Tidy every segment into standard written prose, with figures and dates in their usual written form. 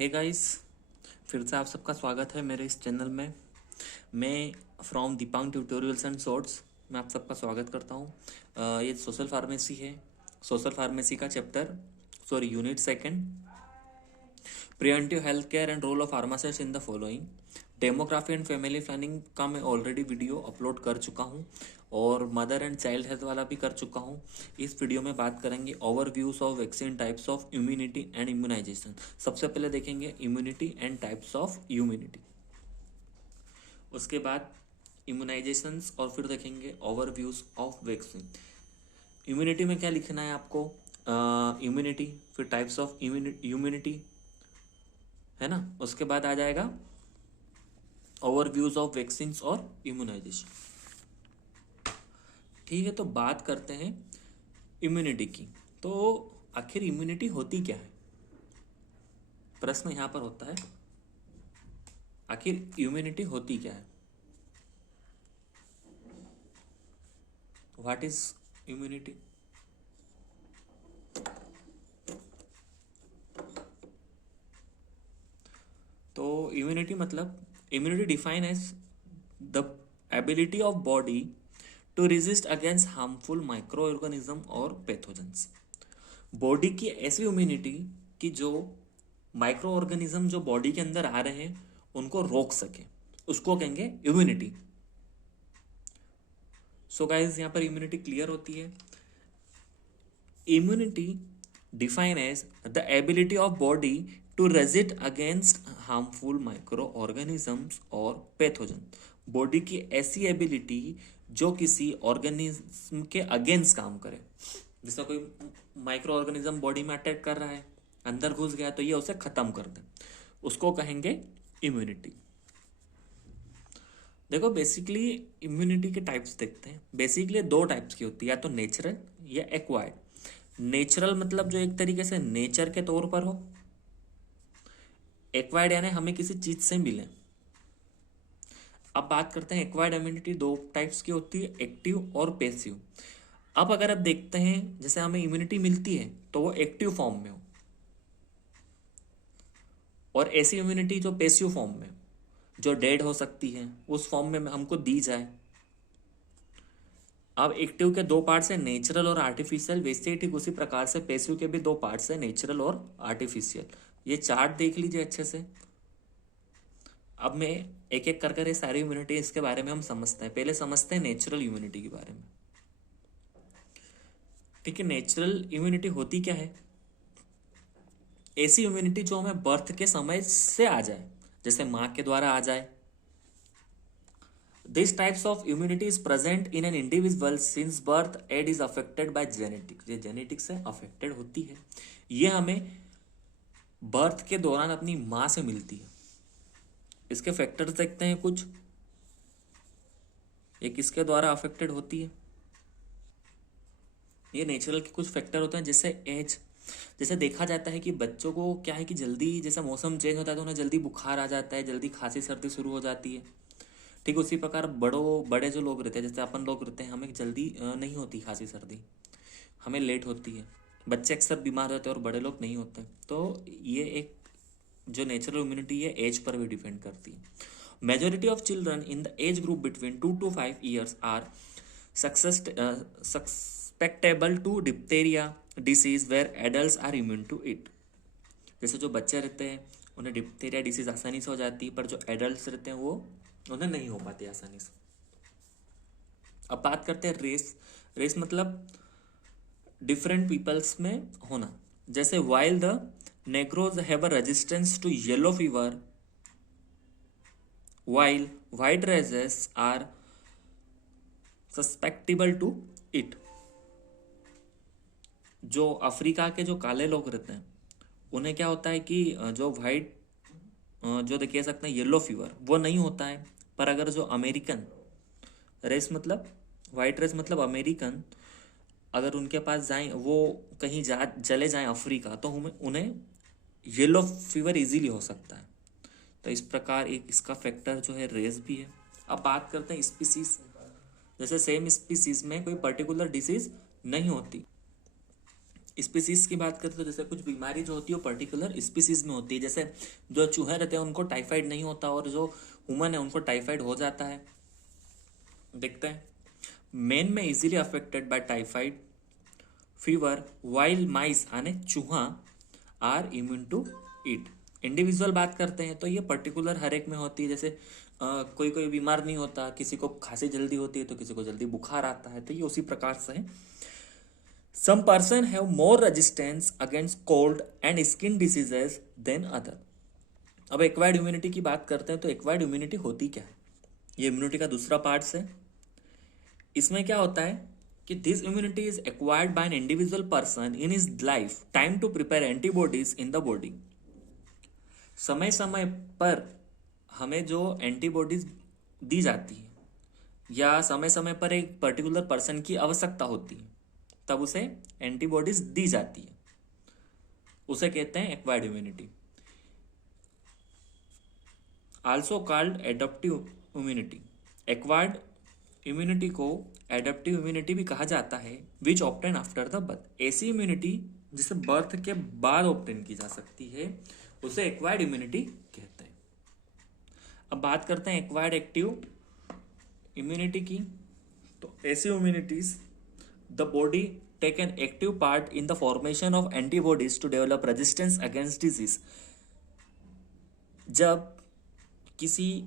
Hey guys, फिर से आप सबका स्वागत है मेरे इस चैनल में। मैं from Deepang tutorials and shorts मैं आप सबका स्वागत करता हूँ। ये सोशल फार्मेसी है। सोशल फार्मेसी का unit second, preventive health care and role of pharmacist in the following. Demography and family planning का मैं ऑलरेडी वीडियो अपलोड कर चुका हूँ और मदर एंड चाइल्ड हेल्थ वाला भी कर चुका हूँ। इस वीडियो में बात करेंगे overviews of vaccine types of immunity and immunization. सबसे पहले देखेंगे immunity and types of immunity, उसके बाद इम्यूनाइजेशंस और फिर देखेंगे ओवरव्यूज ऑफ वैक्सीन। इम्यूनिटी में क्या लिखना है आपको? इम्यूनिटी, फिर टाइप्स ऑफ इम्यूनिटी, है ना। उसके बाद आ जाएगा ओवरव्यूज ऑफ वैक्सीन और इम्यूनाइजेशन। ठीक है, तो बात करते हैं इम्यूनिटी की। तो आखिर इम्यूनिटी होती क्या है? प्रश्न यहां पर होता है, आखिर इम्यूनिटी होती क्या है? What is immunity? तो इम्यूनिटी मतलब, immunity define as the ability of body to resist against harmful micro organism और पैथोजेंस। बॉडी की ऐसी इम्यूनिटी कि जो माइक्रो ऑर्गेनिज्म जो बॉडी के अंदर आ रहे हैं उनको रोक सके, उसको कहेंगे इम्यूनिटी। सो गाइस, यहां पर इम्यूनिटी क्लियर होती है। Immunity define as the ability of body to resist against harmful micro organisms और पैथोजन। बॉडी की ऐसी एबिलिटी जो किसी ऑर्गेनिज्म के अगेंस्ट काम करे। जैसा कोई माइक्रो ऑर्गेनिज्म बॉडी में अटैक कर रहा है, अंदर घुस गया, तो ये उसे खत्म कर दे, उसको कहेंगे इम्यूनिटी। देखो, बेसिकली इम्यूनिटी के टाइप्स देखते हैं। बेसिकली दो टाइप्स की होती है, या तो नेचुरल या एक्वायर्ड। नेचुरल मतलब जो एक तरीके से नेचर के तौर पर हो। एक्वायर्ड यानी हमें किसी चीज से मिले। अब बात करते हैं एक्वायर्ड इम्यूनिटी दो टाइप्स की होती है, एक्टिव और पैसिव। अब अगर आप देखते हैं, जैसे हमें इम्यूनिटी मिलती है तो वो एक्टिव फॉर्म में हो, और ऐसी इम्यूनिटी जो पैसिव फॉर्म में, जो डेड हो सकती है, उस फॉर्म में हमको दी जाए। अब एक्टिव के दो पार्ट्स है, नेचुरल और आर्टिफिशियल। वैसे ही ठीक उसी प्रकार से पैसिव के भी दो पार्ट्स है, नेचुरल और आर्टिफिशियल। ये चार्ट देख लीजिए अच्छे से। अब मैं एक एक कर ये सारी इम्यूनिटी इसके बारे में हम समझते हैं। पहले समझते हैं नेचुरल इम्यूनिटी के बारे में। ठीक है, नेचुरल इम्यूनिटी होती क्या है? ऐसी इम्यूनिटी जो हमें बर्थ के समय से आ जाए, जैसे मां के द्वारा आ जाए। This types of immunity is present in an individual since birth and is affected by genetics. ये जेनेटिक्स से अफेक्टेड होती है। ये हमें बर्थ के दौरान अपनी मां से मिलती है। इसके फैक्टर्स देखते हैं कुछ। ये किसके द्वारा अफेक्टेड होती है? ये नेचुरल के कुछ फैक्टर होते हैं, जैसे एज। जैसे देखा जाता है कि बच्चों को क्या है कि जल्दी, जैसा मौसम चेंज होता है तो उन्हें जल्दी बुखार आ जाता है, जल्दी खांसी सर्दी शुरू हो जाती है। ठीक उसी प्रकार बड़े जो लोग रहते हैं, जैसे अपन लोग रहते हैं, हमें जल्दी नहीं होती खांसी सर्दी, हमें लेट होती है। बच्चे अक्सर बीमार होते हैं और बड़े लोग नहीं होते। तो ये एक जो नेचुरल इम्यूनिटी है एज पर भी डिपेंड करती है। Majority of children in the age group between 2 to 5 years are susceptible to diphtheria disease where adult are immune to it. जैसे जो बच्चे रहते हैं उन्हें डिप्थेरिया डिसीज आसानी से हो जाती है, पर जो एडल्ट रहते हैं वो उन्हें नहीं हो पाती आसानी से। अब बात करते हैं रेस। रेस मतलब डिफरेंट पीपल्स में होना। जैसे while the negroes have a resistance to yellow fever, while white races are susceptible to it। जो अफ्रीका के जो काले लोग रहते हैं उन्हें क्या होता है कि जो वाइट, जो कह सकते हैं येलो फीवर, वो नहीं होता है। पर अगर जो अमेरिकन रेस मतलब, वाइट रेस मतलब अमेरिकन, अगर उनके पास जाएं, वो कहीं चले जाएं अफ्रीका, तो उन्हें येलो फीवर इजीली हो सकता है। तो इस प्रकार एक इसका फैक्टर जो है रेस भी है। अब बात करते हैं स्पीसीज। जैसे सेम स्पीसीज में कोई पर्टिकुलर डिसीज नहीं होती, स्पीसीज की बात करते तो जैसे कुछ बीमारी जो होती है वो पर्टिकुलर स्पीसीज में होती है, जैसे जो चूहे रहते हैं उनको टाइफाइड नहीं होता और जो ह्यूमन है उनको टाइफाइड हो जाता है। देखते हैं, मेन में easily affected by typhoid fever while mice आने चूहा are immune to it. Individual बात करते हैं तो ये पर्टिकुलर हर एक में होती है, जैसे कोई कोई बीमार नहीं होता, किसी को खांसी जल्दी होती है तो किसी को जल्दी बुखार आता है, तो ये उसी प्रकार से है। Some person have more resistance against cold and skin diseases than other. अब एक्वायर्ड इम्यूनिटी की बात करते हैं तो एक्वायर्ड इम्यूनिटी होती क्या है, ये इम्यूनिटी का दूसरा पार्ट है। इसमें क्या होता है कि this immunity is acquired by an individual person in his lifetime to prepare antibodies in the body. समय समय पर हमें जो एंटीबॉडीज दी जाती है या समय समय पर एक पर्टिकुलर पर्सन की आवश्यकता होती है तब उसे एंटीबॉडीज दी जाती है, उसे कहते हैं acquired immunity. Also called adaptive immunity. Acquired immunity को एडप्टिव इम्यूनिटी भी कहा जाता है, विच ऑप्टेन आफ्टर द बर्थ। ऐसी इम्यूनिटी जिसे बर्थ के बाद ऑप्टेन की जा सकती है उसे एक्वायर्ड इम्यूनिटी कहते हैं। अब बात करते हैं एक्वायर्ड एक्टिव इम्यूनिटी की। तो ऐसी immunities the body take an active part in the formation of antibodies to develop resistance against disease. जब किसी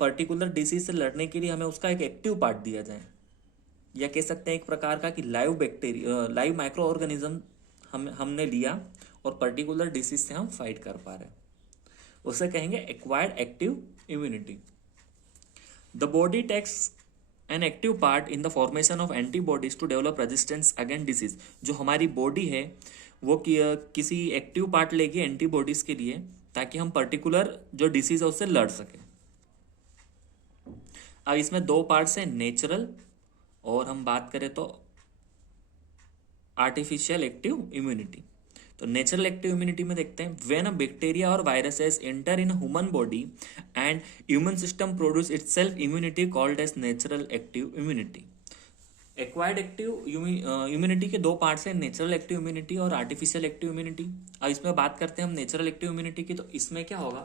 पर्टिकुलर डिसीज से लड़ने के लिए हमें उसका एक एक्टिव पार्ट दिया जाए, या कह सकते हैं एक प्रकार का कि live bacteria, live micro organism हमने लिया और पर्टिकुलर डिसीज से हम फाइट कर पा रहे हैं, उसे कहेंगे acquired active immunity. The body takes an active part in the formation of antibodies to develop resistance against disease. जो हमारी बॉडी है वो किसी एक्टिव पार्ट लेगी एंटीबॉडीज के लिए ताकि हम पर्टिकुलर जो डिसीज है उससे लड़ सके। अब इसमें दो पार्ट्स हैं, नेचुरल और हम बात करें तो आर्टिफिशियल एक्टिव इम्यूनिटी। तो नेचुरल एक्टिव इम्यूनिटी में देखते हैं, व्हेन अ बैक्टीरिया और viruses enter in human body and human system produce itself immunity called as natural active immunity. Acquired active immunity के दो पार्ट्स हैं, नेचुरल एक्टिव इम्यूनिटी और artificial active immunity. अब इसमें बात करते हैं हम नेचुरल एक्टिव इम्यूनिटी की। तो इसमें क्या होगा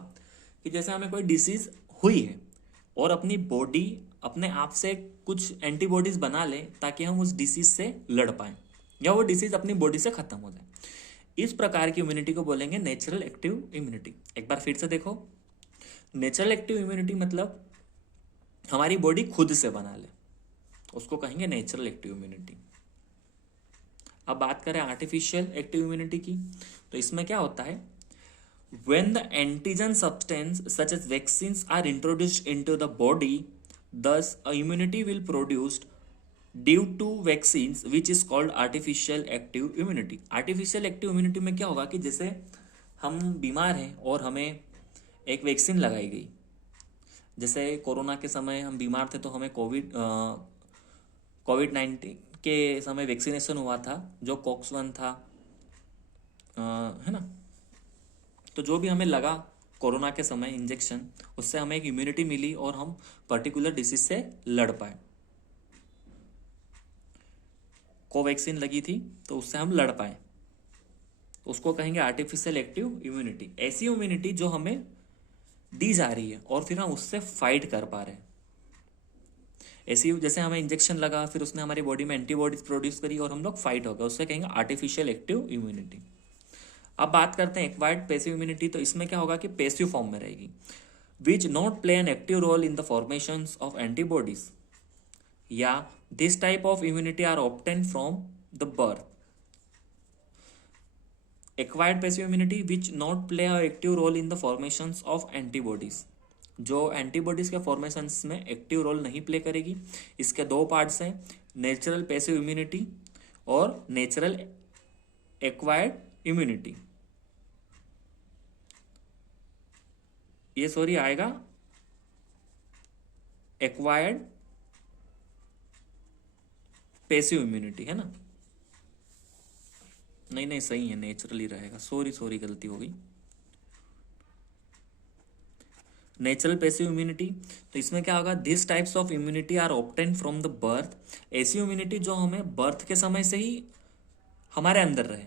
कि जैसे हमें कोई डिसीज हुई है और अपनी बॉडी अपने आप से कुछ एंटीबॉडीज बना ले ताकि हम उस डिसीज से लड़ पाए या वो डिसीज अपनी बॉडी से खत्म हो जाए, इस प्रकार की इम्यूनिटी को बोलेंगे नेचुरल एक्टिव इम्यूनिटी। एक बार फिर से देखो, नेचुरल एक्टिव इम्यूनिटी मतलब हमारी बॉडी खुद से बना ले, उसको कहेंगे नेचुरल एक्टिव इम्यूनिटी। अब बात करें आर्टिफिशियल एक्टिव इम्यूनिटी की, तो इसमें क्या होता है, when the antigen substance such as vaccines are introduced into the body, thus a immunity will produced due to vaccines which is called artificial active immunity। artificial active immunity में क्या होगा कि जैसे हम बीमार हैं और हमें एक वैक्सीन लगाई गई, जैसे कोरोना के समय हम बीमार थे तो हमें कोविड-19 के समय वैक्सीनेशन हुआ था जो कॉक्स 1 था, है ना। तो जो भी हमें लगा कोरोना के समय इंजेक्शन, उससे हमें एक इम्यूनिटी मिली और हम पर्टिकुलर डिसीज से लड़ पाए। कोवैक्सीन लगी थी तो उससे हम लड़ पाए, तो उसको कहेंगे आर्टिफिशियल एक्टिव इम्यूनिटी। ऐसी इम्यूनिटी जो हमें दी जा रही है और फिर हम उससे फाइट कर पा रहे हैं। ऐसी जैसे हमें इंजेक्शन लगा, फिर उसने हमारी बॉडी में एंटीबॉडीज प्रोड्यूस करी और हम लोग फाइट हो गए, उससे कहेंगे आर्टिफिशियल एक्टिव इम्यूनिटी। अब बात करते हैं एक्वायर्ड पैसिव इम्यूनिटी। तो इसमें क्या होगा कि पैसिव फॉर्म में रहेगी, which not play an active role in the formation of antibodies, या this type of immunity are obtain from the birth. Acquired passive immunity which not play a active role in the formation of antibodies, जो antibodies के formation में active role नहीं play करेगी। इसके दो parts हैं, natural passive immunity और natural acquired immunity. ये सॉरी आएगा एक्वायर्ड पैसिव इम्यूनिटी, है ना। नहीं सही है, नेचुरल ही रहेगा, सॉरी गलती हो गई। नेचुरल पैसिव इम्यूनिटी, तो इसमें क्या होगा, this types of immunity are obtain from the birth. ऐसी इम्यूनिटी जो हमें बर्थ के समय से ही हमारे अंदर रहे।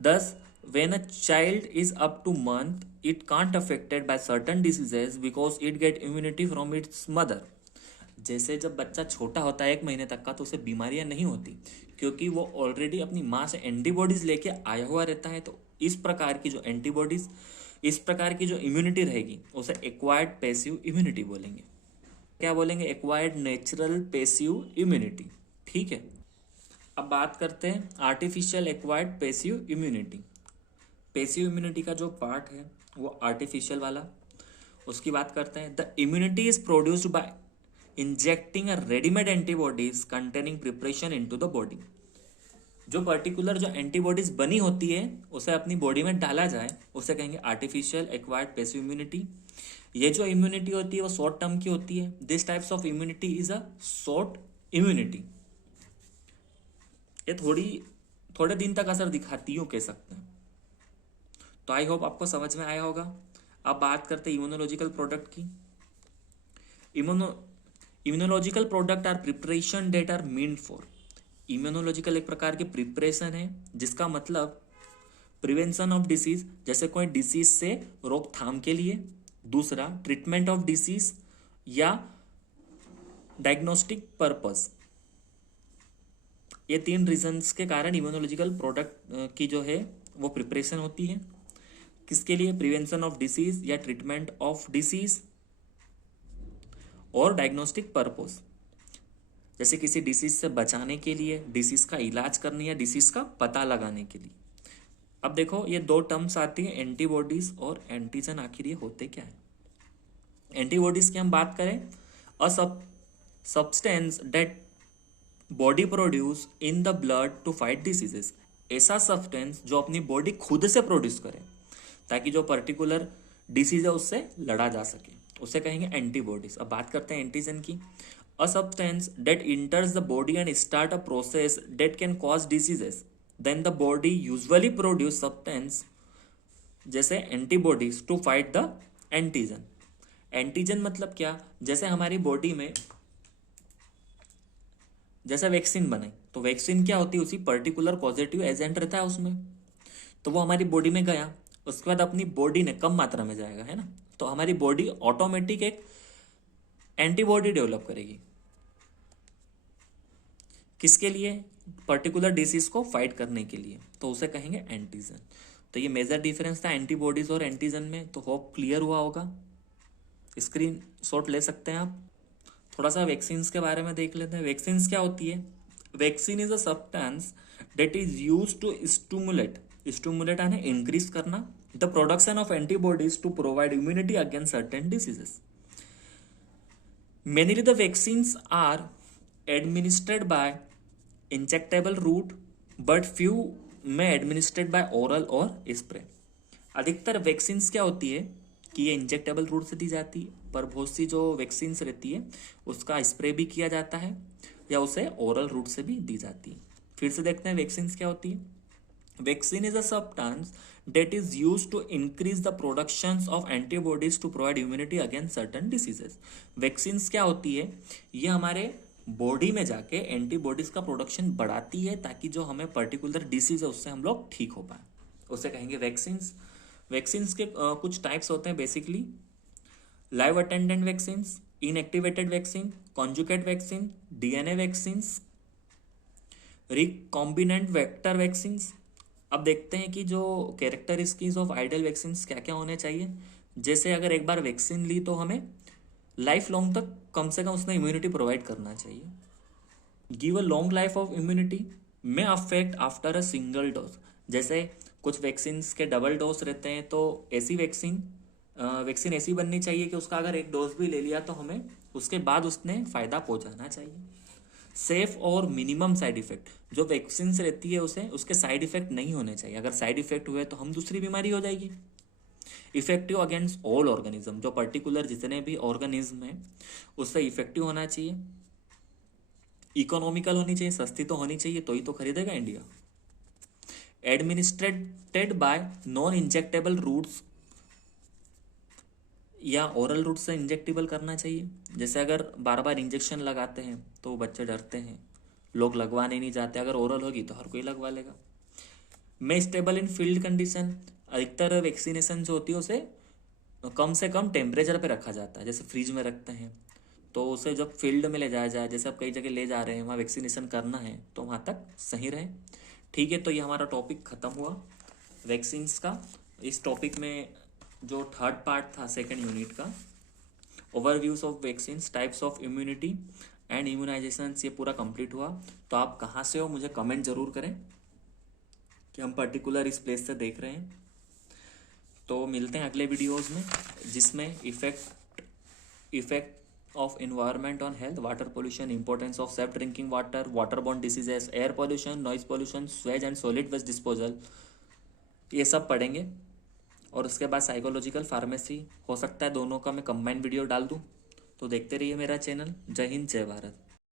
Thus, when a child is up to month, it can't affected by certain diseases because it get immunity from its mother. जैसे जब बच्चा छोटा होता है 1 महीने तक का, तो उसे बीमारियां नहीं होती क्योंकि वो ऑलरेडी अपनी माँ से एंटीबॉडीज लेके आया हुआ रहता है। तो इस प्रकार की जो एंटीबॉडीज, इस प्रकार की जो इम्यूनिटी रहेगी उसे एक्वायर्ड पैसिव इम्यूनिटी बोलेंगे। क्या बोलेंगे? Acquired natural passive immunity. ठीक है, अब बात करते हैं artificial acquired passive immunity. Passive immunity का जो पार्ट है वो आर्टिफिशियल वाला, उसकी बात करते हैं। The immunity is produced by injecting a readymade antibodies containing preparation into the body. जो पर्टिकुलर जो एंटीबॉडीज बनी होती है उसे अपनी बॉडी में डाला जाए, उसे कहेंगे आर्टिफिशियल एक्वायर्ड पैसिव इम्यूनिटी। ये जो इम्यूनिटी होती है वो शॉर्ट टर्म की होती है। This types of immunity is a short immunity. ये थोड़े दिन तक असर दिखाती हूँ कह सकते हैं। तो आई होप आपको समझ में आया होगा। अब बात करते हैं इम्यूनोलॉजिकल प्रोडक्ट की। Immunological product are preparation that are meant for. Immunological एक प्रकार की प्रिपरेशन है जिसका मतलब प्रिवेंशन ऑफ डिसीज, जैसे कोई डिसीज से रोकथाम के लिए। दूसरा, ट्रीटमेंट ऑफ डिसीज या डायग्नोस्टिक पर्पस। ये 3 रीजंस के कारण इम्यूनोलॉजिकल प्रोडक्ट की जो है वो प्रिपरेशन होती है। किसके लिए? प्रिवेंशन ऑफ डिसीज या ट्रीटमेंट ऑफ डिसीज और डायग्नोस्टिक पर्पस, जैसे किसी डिसीज से बचाने के लिए, डिसीज का इलाज करने या डिसीज का पता लगाने के लिए। अब देखो ये 2 टर्म्स आती है, एंटीबॉडीज और एंटीजन। आखिर ये होते क्या है? एंटीबॉडीज की हम बात करें, a substance that body produce in the blood to fight diseases. ऐसा सब्सटेंस जो अपनी बॉडी खुद से प्रोड्यूस करे ताकि जो पर्टिकुलर डिसीज है उससे लड़ा जा सके, उसे कहेंगे एंटीबॉडीज। अब बात करते हैं एंटीजन की। A substance that enters the body and start a process that can cause diseases, then the body usually produce substance जैसे antibodies to fight the antigen. Antigen मतलब क्या? जैसे हमारी बॉडी में जैसे वैक्सीन बने, तो वैक्सीन क्या होती है? उसी पर्टिकुलर पॉजिटिव एजेंट रहता है उसमें, तो वो हमारी बॉडी में गया, उसके बाद अपनी बॉडी ने कम मात्रा में जाएगा, है ना, तो हमारी बॉडी ऑटोमेटिक एक एंटीबॉडी डेवलप करेगी। किसके लिए? पर्टिकुलर डिसीज को फाइट करने के लिए, तो उसे कहेंगे एंटीजन। तो ये मेजर डिफरेंस था एंटीबॉडीज और एंटीजन में। तो होप क्लियर हुआ होगा। स्क्रीन शॉट ले सकते हैं आप। थोड़ा सा वैक्सीन के बारे में देख लेते हैं। वैक्सीन क्या होती है? Vaccine is a substance that is used to stimulate यानी इंक्रीज करना the production of antibodies to provide immunity against certain diseases. Mainly the vaccines are administered by injectable route but few में administered by oral और spray. अधिकतर vaccines क्या होती है कि ये इंजेक्टेबल रूट से दी जाती है, पर बहुत सी जो वैक्सीन्स रहती है उसका स्प्रे भी किया जाता है या उसे ओरल रूट से भी दी जाती है। फिर से देखते हैं वैक्सीन्स क्या होती है। Vaccine is a substance that is used to increase the productions of antibodies to provide immunity against certain diseases। Vaccines क्या होती है? ये हमारे बॉडी में जाके एंटीबॉडीज का प्रोडक्शन बढ़ाती है ताकि जो हमें पर्टिकुलर डिसीज है उससे हम लोग ठीक हो पाए, उसे कहेंगे वैक्सीन्स। वैक्सीन्स के कुछ टाइप्स होते हैं basically. Live attendant vaccines, inactivated vaccine, conjugate vaccine, DNA vaccines, recombinant vector vaccines. अब देखते हैं कि जो कैरेक्टरिस्टिक्स ऑफ आइडियल वैक्सीन क्या क्या होने चाहिए। जैसे अगर एक बार वैक्सीन ली तो हमें लाइफ लॉन्ग तक कम से कम उसने इम्यूनिटी प्रोवाइड करना चाहिए। Give a long life of immunity में affect after a single dose. जैसे कुछ वैक्सीन के डबल डोज रहते हैं, तो ऐसी वैक्सीन ऐसी बननी चाहिए कि उसका अगर एक डोज भी ले लिया तो हमें उसके बाद उसने फायदा पहुंचाना चाहिए। सेफ और मिनिमम साइड इफेक्ट, जो वैक्सीन से रहती है उसे उसके साइड इफेक्ट नहीं होने चाहिए। अगर साइड इफेक्ट हुए तो हम दूसरी बीमारी हो जाएगी। इफेक्टिव अगेंस्ट ऑल ऑर्गेनिज्म, जो पर्टिकुलर जितने भी ऑर्गेनिज्म है उससे इफेक्टिव होना चाहिए। इकोनॉमिकल होनी चाहिए, सस्ती तो होनी चाहिए, तो ही तो खरीदेगा India. Administrated by non injectable routes या ओरल रूट से इंजेक्टेबल करना चाहिए। जैसे अगर बार बार इंजेक्शन लगाते हैं तो बच्चे डरते हैं, लोग लगवाने नहीं जाते, अगर ओरल होगी तो हर कोई लगवा लेगा। में स्टेबल इन फील्ड कंडीशन, अधिकतर वैक्सीनेशन जो होती है उसे कम से कम टेम्परेचर पे रखा जाता है, जैसे फ्रिज में रखते हैं, तो उसे जब फील्ड में ले जाया जाए, जैसे आप कई जगह ले जा रहे हैं वहाँ वैक्सीनेशन करना है तो वहाँ तक सही रहे। ठीक है, तो ये हमारा टॉपिक ख़त्म हुआ वैक्सीन्स का। इस टॉपिक में जो थर्ड पार्ट था सेकेंड यूनिट का, overviews of vaccines, types of immunity and immunization, ये पूरा कंप्लीट हुआ। तो आप कहाँ से हो मुझे कमेंट ज़रूर करें कि हम पर्टिकुलर इस प्लेस से देख रहे हैं। तो मिलते हैं अगले वीडियोज़ में, जिसमें effect of environment on health, water pollution, importance of safe drinking water, waterborne diseases, air pollution, noise pollution, sewage and solid waste disposal, ये सब पढ़ेंगे। और उसके बाद साइकोलॉजिकल फार्मेसी, हो सकता है दोनों का मैं कंबाइंड वीडियो डाल दूँ। तो देखते रहिए मेरा चैनल। जय हिंद, जय भारत।